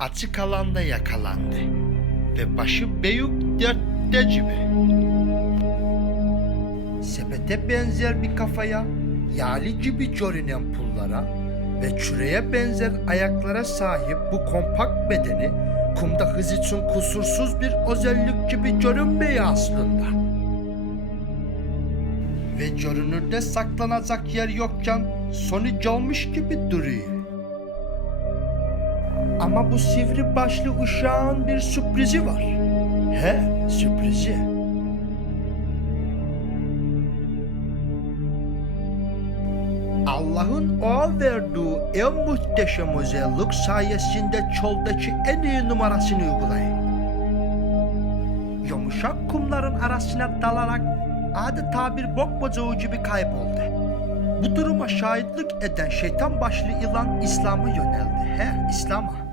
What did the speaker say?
açık alanda yakalandı ve başı büyük dertte gibi. Sepete benzer bir kafaya, yali gibi görünen pullara ve çüreye benzer ayaklara sahip bu kompakt bedeni kumda hız için kusursuz bir özellik gibi görünmüyor aslında. Ve görünürde saklanacak yer yokken sonu gelmiş gibi duruyor. Ama bu sivri başlı uşağın bir sürprizi var. He, sürprizi. Allah'ın o verdiği en muhteşem özellik sayesinde çoldaki en iyi numarasını uygulayın. Yumuşak kumların arasına dalarak adeta bir bok bozuğu gibi kayboldu. Bu duruma şahitlik eden şeytan başlı ilan İslam'a yöneldi. He, İslam'a.